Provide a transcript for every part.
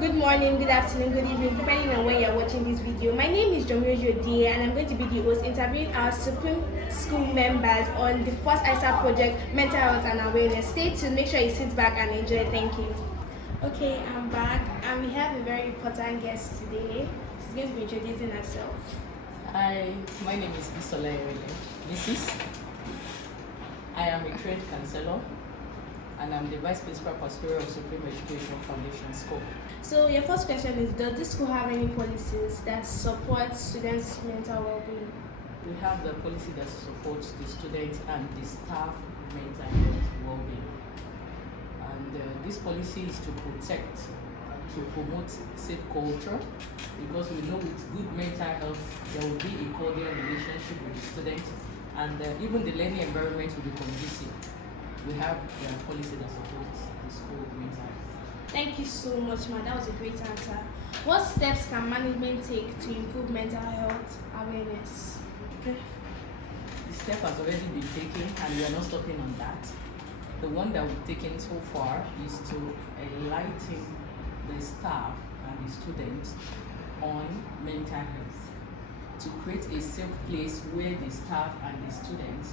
Good morning, good afternoon, good evening, depending on when you're watching this video. My name is Jomiojo Dia and I'm going to be the host interviewing our Supreme School members on the first ISA project, Mental Health and Awareness. Stay tuned, make sure you sit back and enjoy. Thank you. Okay, I'm back and we have a very important guest today. She's going to be introducing herself. Hi, my name is Bisola Erele. I am a trained counselor and I'm the Vice Principal Pastoral of Supreme Education Foundation School. So your first question is, does this school have any policies that support students' mental well-being? We have the policy that supports the students and the staff mental health well-being. And this policy is to protect, to promote safe culture, because we know with good mental health there will be a cordial relationship with the students, and even the learning environment will be conducive. We have a policy that supports the school mental health. Thank you so much, ma. That was a great answer. What steps can management take to improve mental health awareness? Okay. The step has already been taken and we are not stopping on that. The one that we've taken so far is to enlighten the staff and the students on mental health, to create a safe place where the staff and the students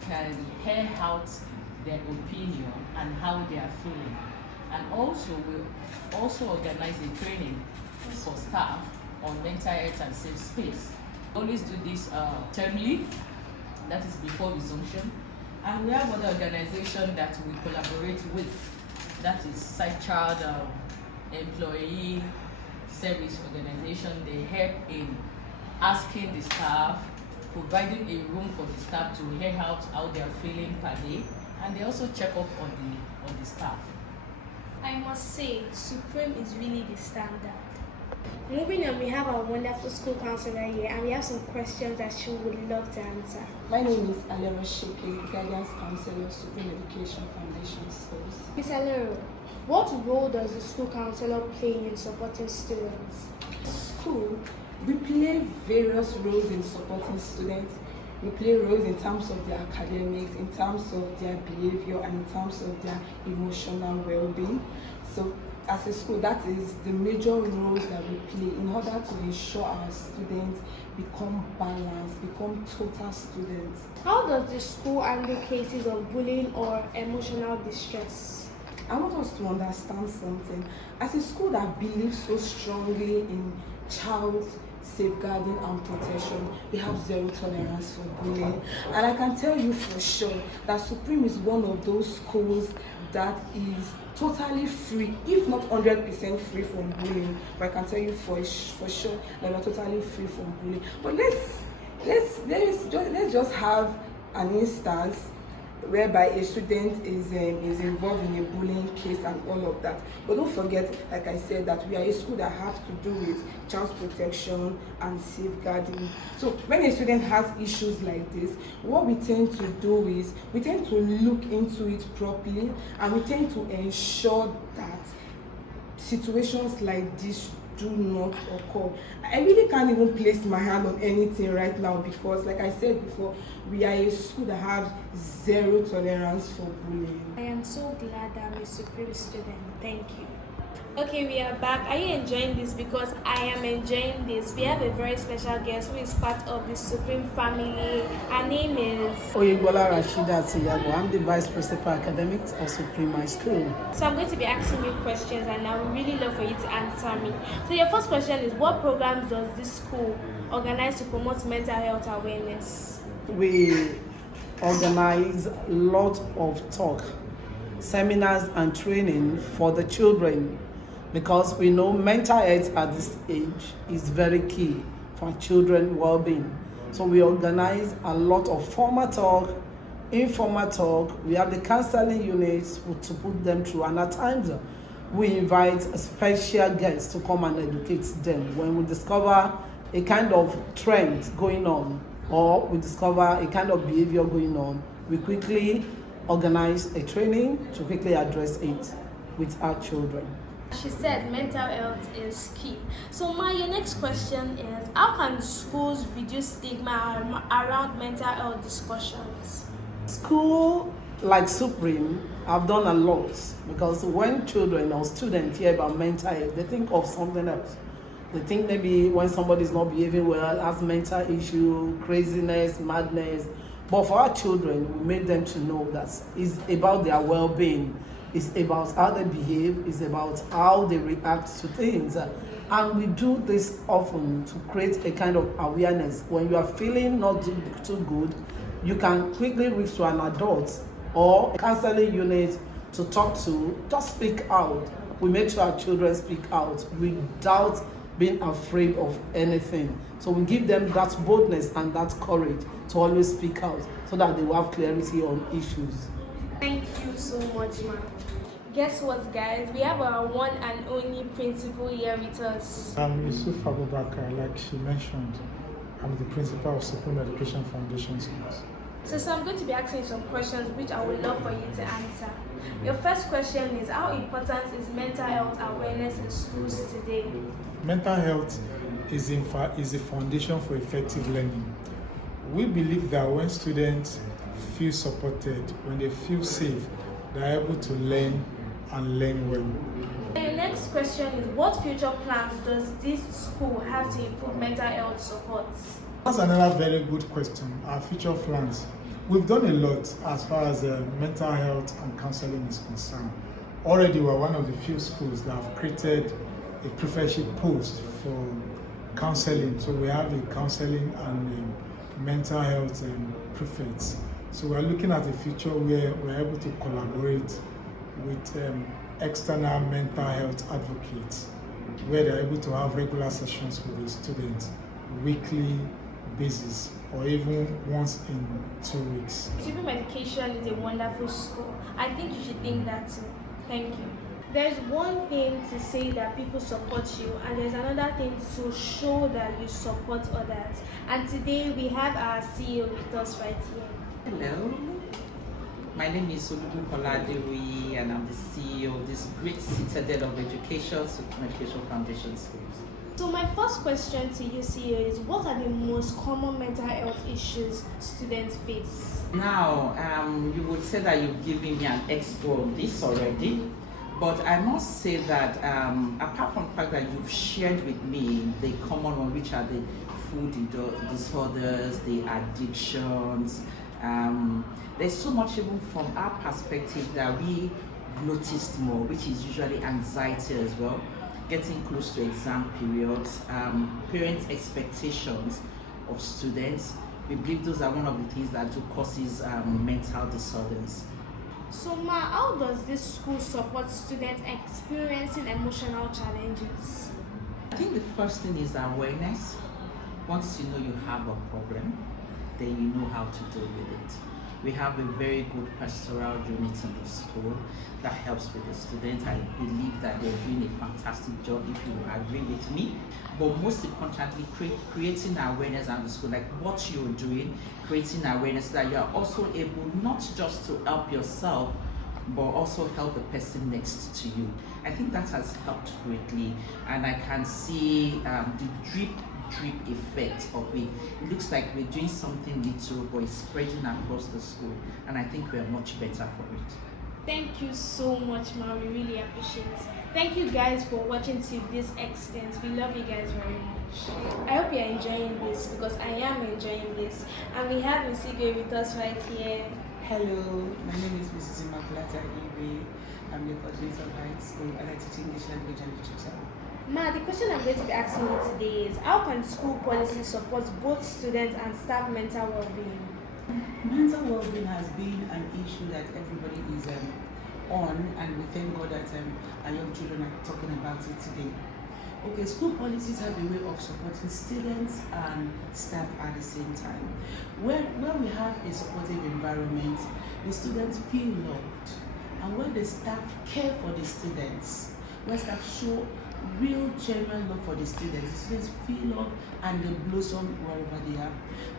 can hear out their opinion and how they are feeling. And also we also organize a training for staff on mental health and safe space. We always do this termly, that is before resumption. And we have other organizations that we collaborate with, that is Side Child Employee Service Organization. They help in asking the staff, providing a room for the staff to hear out how they are feeling per day, and they also check up on the staff. I must say, Supreme is really the standard. Moving on, we have our wonderful school counselor here and we have some questions that she would love to answer. My name is Alera Sheke, Guidance Counselor, Supreme Education Foundation Schools. Ms. Alero, what role does the school counselor play in supporting students? School, we play various roles in supporting students. We play roles in terms of their academics, in terms of their behavior, and in terms of their emotional well-being. So as a school, that is the major roles that we play in order to ensure our students become balanced, become total students. How does the school handle cases of bullying or emotional distress? I want us to understand something. As a school that believes so strongly in child safeguarding and protection, we have zero tolerance for bullying. And I can tell you for sure that Supreme is one of those schools that is totally free, if not 100% free from bullying. But I can tell you for sure that we're totally free from bullying. But let's just have an instance whereby a student is involved in a bullying case and all of that. But don't forget, like I said, that we are a school that has to do with child protection and safeguarding. So when a student has issues like this, what we tend to do is we tend to look into it properly and we tend to ensure that situations like this do not occur. I really can't even place my hand on anything right now because, like I said before, we are a school that has zero tolerance for bullying. I am so glad that I'm a Supreme student. Thank you. Okay, we are back. Are you enjoying this? Because I am enjoying this. We have a very special guest who is part of the Supreme family. Her name is Oyebola Rashida Tiyago. I'm the Vice Principal Academics of Supreme High School. So I'm going to be asking you questions and I would really love for you to answer me. So your first question is, what programs does this school organize to promote mental health awareness? We organize a lot of talk, seminars and training for the children because we know mental health at this age is very key for children's well-being. So we organize a lot of formal talk, informal talk. We have the counseling units to put them through, and at times we invite special guests to come and educate them when we discover a kind of trend going on or we discover a kind of behavior going on. We quickly organize a training to quickly address it with our children. She said mental health is key. So your next question is, how can schools reduce stigma around mental health discussions? School like Supreme I've done a lot, because when children or students hear about mental health, they think of something else. They think maybe when somebody is not behaving well, has mental issue, craziness, madness. But for our children, we made them to know that it's about their well-being. It's about how they behave. It's about how they react to things. And we do this often to create a kind of awareness. When you are feeling not too good, you can quickly reach to an adult or a counseling unit to talk to. Just speak out. We make sure our children speak out without being afraid of anything. So we give them that boldness and that courage to always speak out, so that they will have clarity on issues. Thank you so much, ma'am. Guess what, guys? We have our one and only principal here with us. I'm Yusuf Abubakar, like she mentioned. I'm the principal of Supreme Education Foundation Schools. So I'm going to be asking you some questions which I would love for you to answer. Your first question is, how important is mental health awareness in schools today? Mental health is a foundation for effective learning. We believe that when students feel supported, when they feel safe, they're able to learn and learn well. The next question is, what future plans does this school have to improve mental health support? That's another very good question. Our future plans. We've done a lot as far as mental health and counseling is concerned. Already we're one of the few schools that have created a prefectship post for counseling. So we have a counseling and mental health prefects. So we're looking at a future where we're able to collaborate with external mental health advocates, where they're able to have regular sessions with the students, weekly basis, or even once in 2 weeks. Supreme Education is a wonderful school. I think you should think that too. Thank you. There's one thing to say that people support you, and there's another thing to show that you support others. And today we have our CEO with us right here. Hello, my name is Olubu Koladewi, and I'm the CEO of this great citadel of education, Supreme Education Foundation Schools. So my first question to you, CEO, is what are the most common mental health issues students face? Now, you would say that you've given me an expo on this already, but I must say that apart from the fact that you've shared with me the common one, which are the food disorders, the addictions, there's so much even from our perspective that we noticed more, which is usually anxiety as well, getting close to exam periods, parents' expectations of students. We believe those are one of the things that do causes mental disorders. So Ma, how does this school support students experiencing emotional challenges? I think the first thing is awareness. Once you know you have a problem, then you know how to deal with it. We have a very good pastoral unit in the school that helps with the students. I believe that they're doing a fantastic job, if you agree with me. But most importantly, creating awareness at the school, like what you're doing, creating awareness that you are also able not just to help yourself, but also help the person next to you. I think that has helped greatly, and I can see the drip effect of it. It looks like we're doing something little, but it's spreading across the school, and I think we're much better for it. Thank you so much, Ma. We really appreciate it. Thank you guys for watching to this extent. We love you guys very much. I hope you're enjoying this, because I am enjoying this. And we have Nsigo with us right here. Hello, my name is Mrs. Immaculata Ibe. I'm the coordinator of high school and I teach English language and literature. Ma, the question I'm going to be asking you today is, how can school policy support both students and staff mental well-being? Mental well-being has been an issue that everybody is on, and we thank God that our young children are talking about it today. Okay, school policies have a way of supporting students and staff at the same time. When we have a supportive environment, the students feel loved. And when the staff care for the students, when staff show real genuine love for the students feel love and they blossom wherever they are.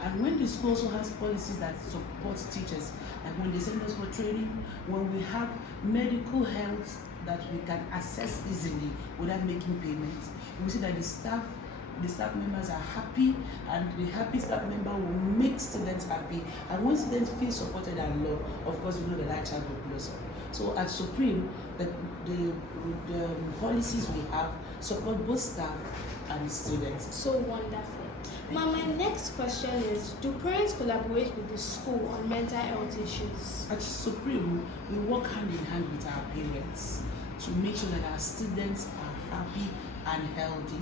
And when the school also has policies that support teachers, like when they send us for training, when we have medical health that we can access easily without making payments, we see that the staff members are happy, and the happy staff member will make students happy. And when students feel supported and loved, of course we know that child will blossom. So at Supreme, the policies we have support both staff and students. So wonderful. Now, my next question is, do parents collaborate with the school on mental health issues? At Supreme, we work hand in hand with our parents to make sure that our students are happy and healthy.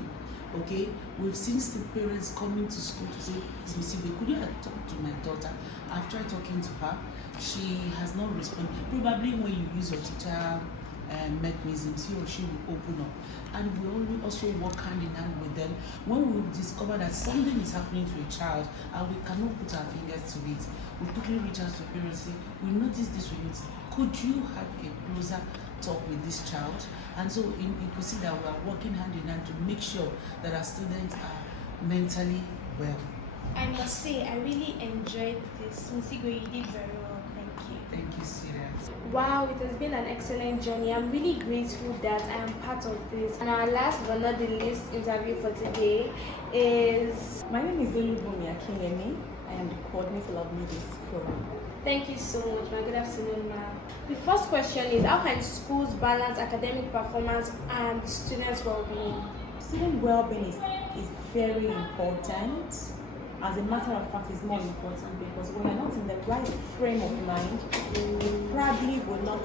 Okay, we've seen the parents coming to school to say, Missy, could you talk to my daughter? I've tried talking to her. She has not responded. Probably when you use your teacher mechanisms, he or she will open up. And we also work hand in hand with them. When we discover that something is happening to a child and we cannot put our fingers to it, we quickly reach out to parents and say, we noticed this, could you have a closer talk with this child? And so you could see that we are working hand in hand to make sure that our students are mentally well. I must say, I really enjoyed this. Miss Igwe, you did very well. Thank you. Thank you, students. Wow, it has been an excellent journey. I'm really grateful that I am part of this. And our last but not the least interview for today is... My name is Olubumi Akinyemi. I am the coordinator of Middle School. Thank you so much, ma'am. Good afternoon, ma'am. The first question is, how can schools balance academic performance and students' well-being? Student well-being is very important. As a matter of fact, it's more important because when you're not in the right frame of mind, you probably will not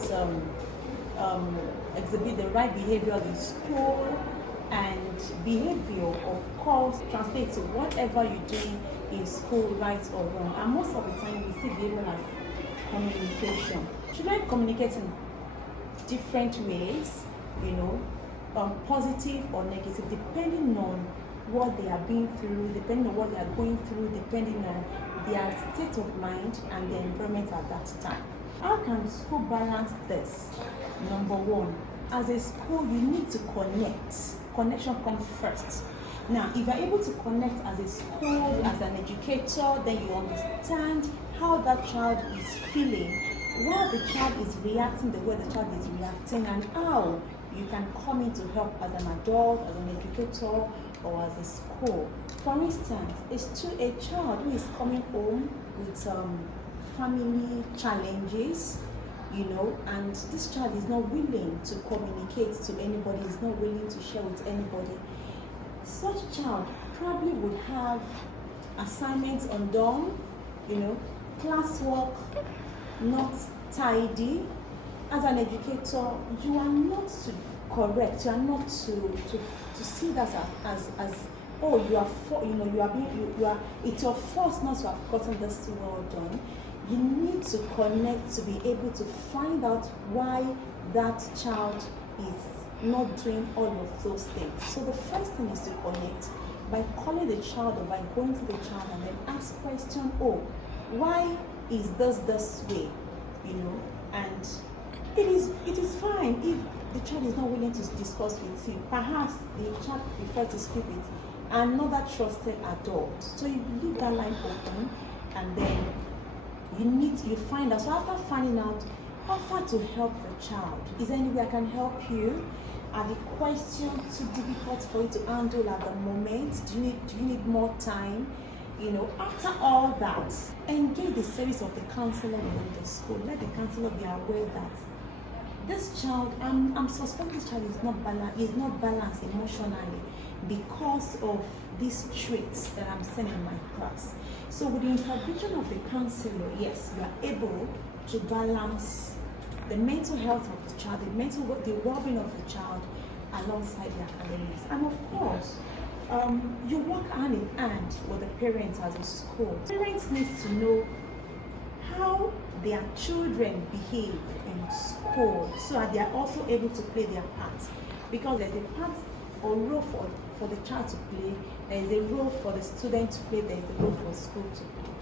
exhibit the right behavior in school, and behavior, of course, translates to whatever you're doing in school, right or wrong. And most of the time, we see behavior as communication. Children communicate in different ways, positive or negative, depending on what they are being through, depending on what they are going through, depending on their state of mind and their environment at that time. How can school balance this? Number one, as a school, you need to connect. Connection comes first. Now, if you're able to connect as a school, as an educator, then you understand how that child is feeling, why the child is reacting the way the child is reacting, and how you can come in to help as an adult, as an educator, or as a school. For instance, a child who is coming home with family challenges, and this child is not willing to communicate to anybody, is not willing to share with anybody. Such child probably would have assignments undone, classwork not tidy. As an educator, you are not to correct, you are not to see that as oh, it's your fault not to have gotten this well done. You need to connect to be able to find out why that child is not doing all of those things. So the first thing is to connect by calling the child or by going to the child and then ask question, oh, why is this way? And it is fine if the child is not willing to discuss with you. Perhaps the child prefers to speak with another trusted adult. So you leave that line open, and then you find out. So after finding out, offer to help the child. Is there any way I can help you? Are the questions too difficult for you to handle at the moment? Do you need more time? After all that, engage the service of the counselor within the school. Let the counselor be aware that this child, I'm suspecting this child is not balanced emotionally because of these traits that I'm seeing in my class. So with the intervention of the counselor, yes, you are able to balance the mental health of the child, the well-being of the child alongside the academics. And of course, you work hand in hand with the parents as a school. Parents need to know how their children behave in school so that they are also able to play their part. Because there's a part or role for the child to play, there is a role for the student to play, there is a role for school to play.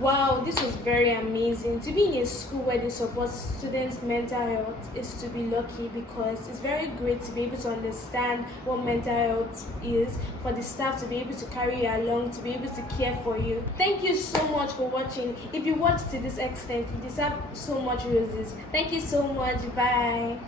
Wow, this was very amazing. To be in a school where they support students' mental health is to be lucky, because it's very great to be able to understand what mental health is, for the staff to be able to carry you along, to be able to care for you. Thank you so much for watching. If you watched to this extent, you deserve so much roses. Thank you so much. Bye.